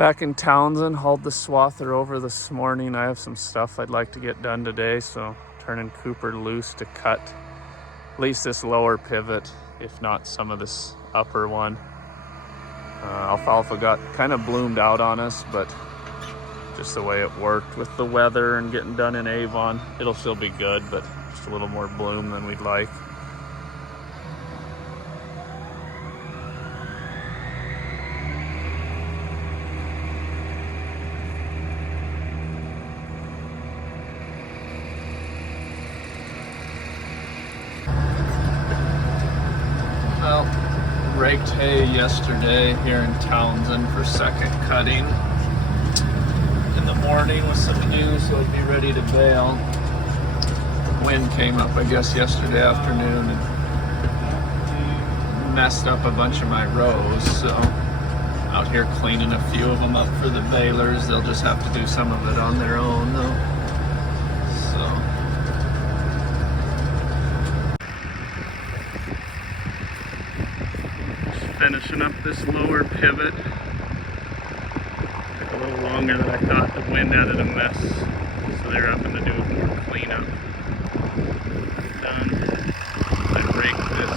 Back in Townsend, hauled the swather over this morning. I have some stuff I'd like to get done today, so turning Cooper loose to cut at least this lower pivot, if not some of this upper one. Alfalfa got kind of bloomed out on us, but just the way it worked with the weather and getting done in Avon, it'll still be good, but just a little more bloom than we'd like. Well, raked hay yesterday here in Townsend for second cutting in the morning with some news, so I'd be ready to bale. Wind came up, I guess, yesterday afternoon and messed up a bunch of my rows, so out here cleaning a few of them up for the balers. They'll just have to do some of it on their own though. Finishing up this lower pivot. Took a little longer than I thought. The wind added a mess, so they're having to do more cleanup. Done. I raked this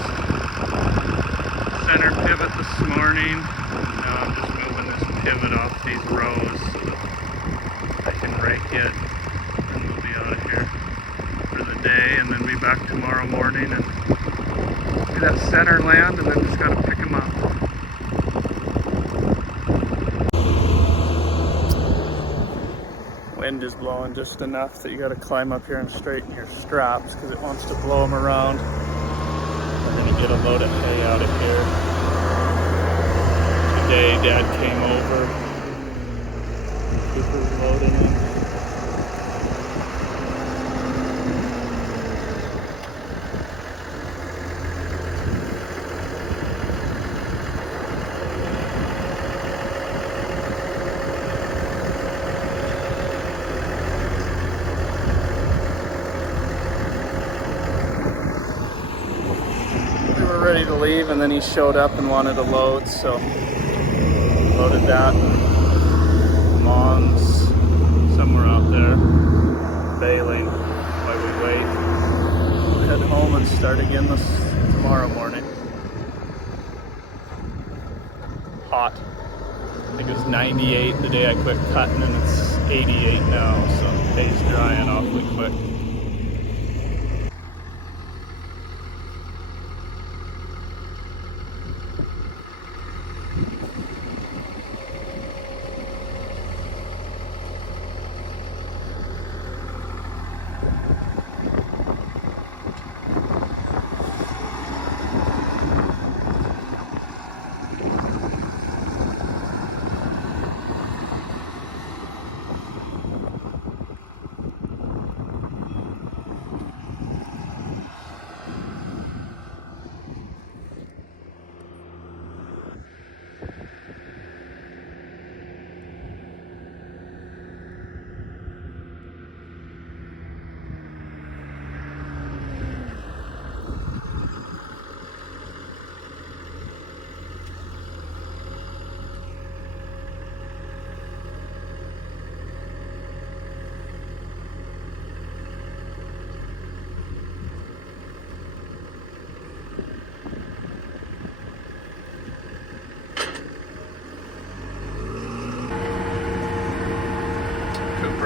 center pivot this morning. Now I'm just moving this pivot off these rows so that I can rake it, and we'll be out of here for the day, and then be back tomorrow morning and do that center land, and then just gotta pick them up. Wind is blowing just enough that you gotta climb up here and straighten your straps because it wants to blow them around. We're gonna get a load of hay out of here. Today Dad came over. Cooper's loading it. Ready to leave, and then he showed up and wanted to load, so loaded that. Mom's somewhere out there bailing while we wait. We'll head home and start again tomorrow morning. Hot. I think it was 98 the day I quit cutting, and it's 88 now, so hay's drying awfully quick.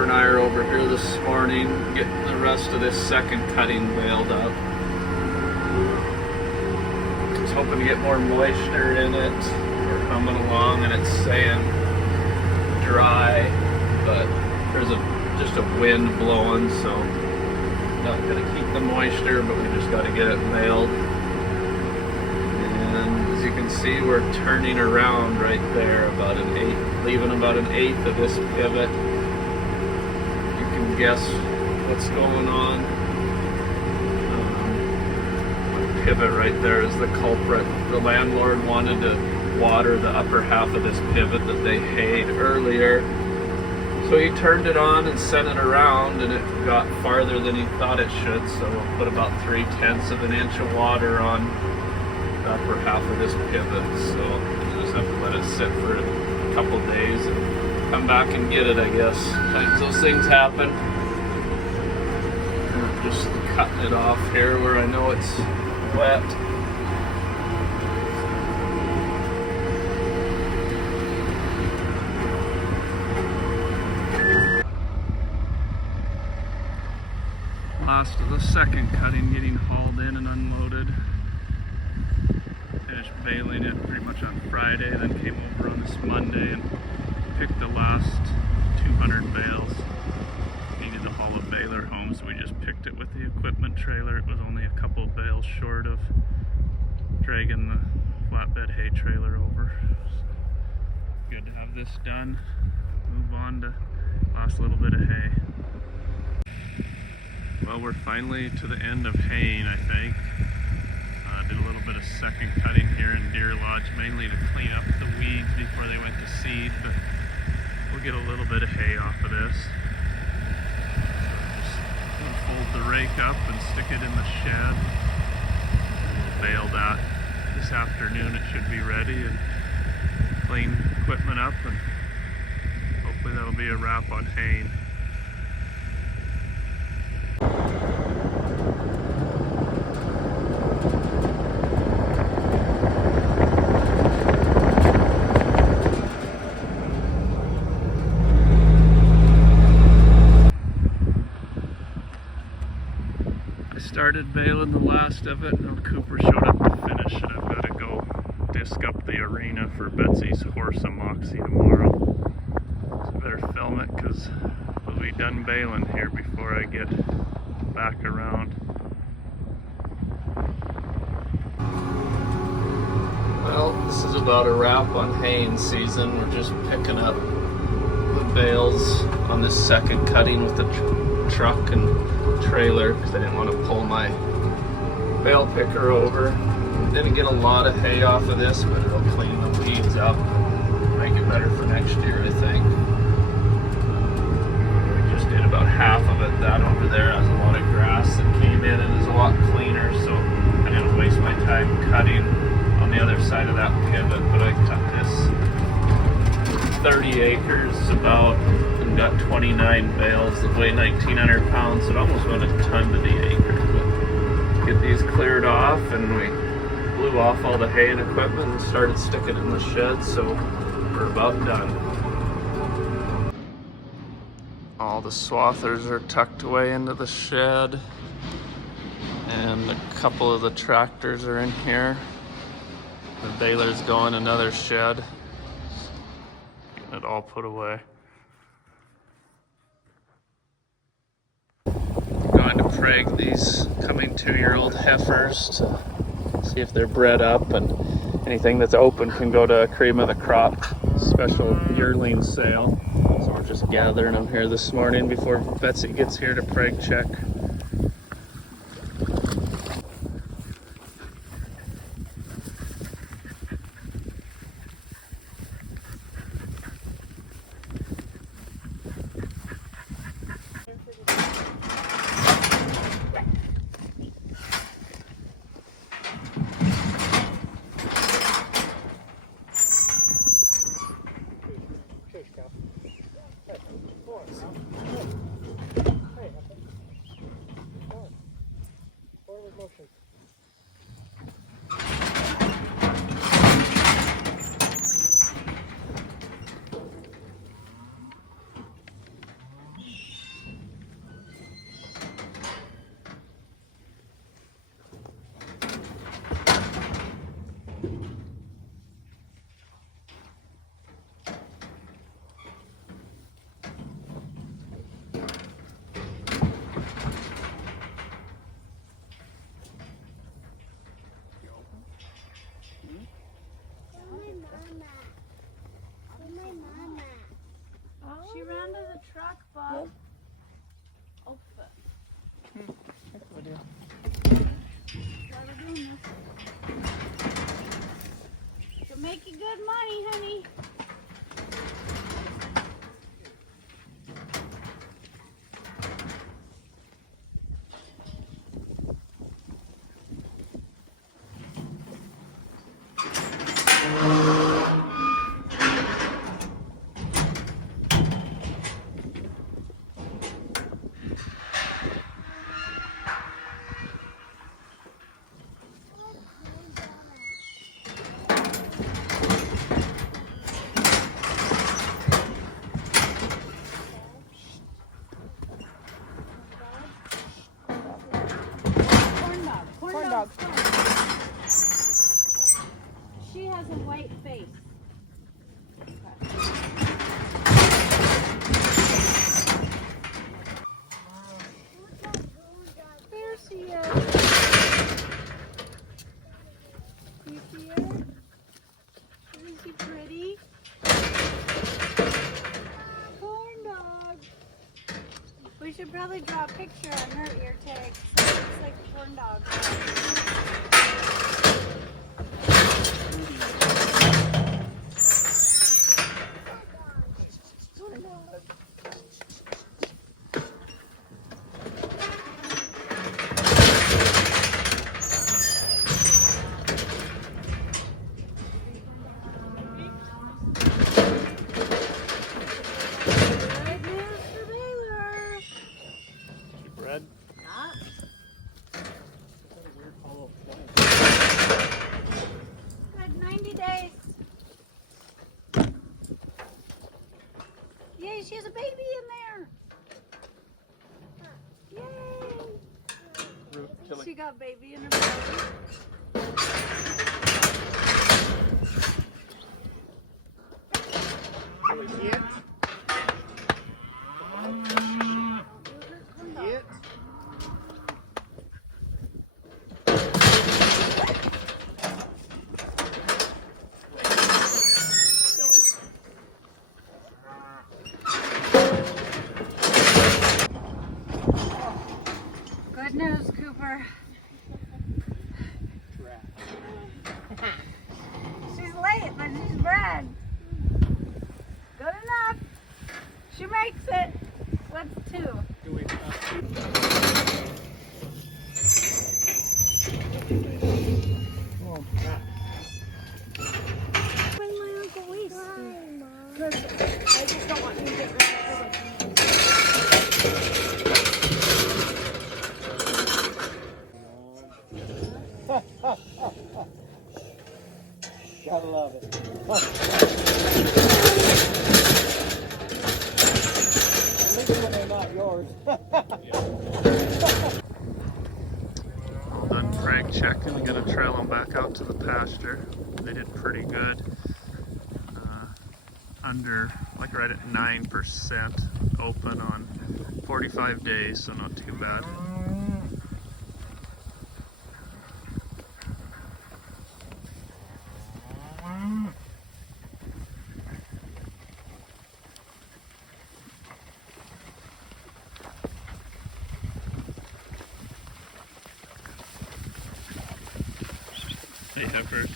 And I are over here this morning getting the rest of this second cutting baled up. Just hoping to get more moisture in it. We're coming along and it's saying dry, but there's just a wind blowing, so not gonna keep the moisture, but we just got to get it baled. And as you can see, we're turning around right there about an eighth, leaving about an eighth of this pivot. Guess what's going on. The pivot right there is the culprit. The landlord wanted to water the upper half of this pivot that they hayed earlier, so he turned it on and sent it around, and it got farther than he thought it should, so we'll put about 3/10 of an inch of water on the upper half of this pivot, so we'll just have to let it sit for a couple days and come back and get it, I guess. Sometimes those things happen. I'm just cutting it off here where I know it's wet. Last of the second cutting getting hauled in and unloaded. Finished baling it pretty much on Friday, then came over on this Monday and picked the last 200 bales. Needed to haul a baler home, so we just picked it with the equipment trailer. It was only a couple of bales short of dragging the flatbed hay trailer over. So good to have this done. Move on to last little bit of hay. Well, we're finally to the end of haying, I think. Did a little bit of second cutting here in Deer Lodge, mainly to clean up the weeds before they went to seed, but we'll get a little bit of hay off of this. Just gonna fold the rake up and stick it in the shed, and we'll bale that this afternoon. It should be ready, and clean equipment up, and hopefully that'll be a wrap on haying. Started baling the last of it, and Cooper showed up to finish it. I've got to go disc up the arena for Betsy's horse amoxie tomorrow. So I better film it because we'll be done baling here before I get back around. Well, this is about a wrap on haying season. We're just picking up the bales on this second cutting with the truck and trailer because I didn't want to pull my bale picker over. Didn't get a lot of hay off of this, but it'll clean the weeds up, make it better for next year, I think. We just did about half of it. That over there has a lot of grass that came in and is a lot cleaner, so I didn't waste my time cutting on the other side of that pivot, but I cut this 30 acres about, and got 29 bales that weigh 1,900 pounds. It almost went a ton to the acre. But get these cleared off, and we blew off all the hay and equipment and started sticking it in the shed, so we're about done. All the swathers are tucked away into the shed, and a couple of the tractors are in here. The baler's going another shed. Getting it all put away. Going to preg these coming 2-year-old heifers to see if they're bred up, and anything that's open can go to a cream of the crop special yearling sale. So we're just gathering them here this morning before Betsy gets here to preg check. She ran to the truck, Bob. Oh, fuck. Why we're doing this. It'll make you good money, honey. should probably draw a picture on her ear tag. So it looks like a corn dog. Good news for Baylor. Keep red. Good, 90 days. Yay, she has a baby in there. Yay. She got baby in her belly. Hit. Hit. Good news, Cooper. She's late, but she's bred. Good enough. She makes it. What's 2? When my Uncle Reece. I just don't want you to get rid of Gotta love it. At least when they're not yours. All done preg checking. Gonna trail them back out to the pasture. They did pretty good. Under, like right at 9% open on 45 days, so not too bad. Hey, heifers.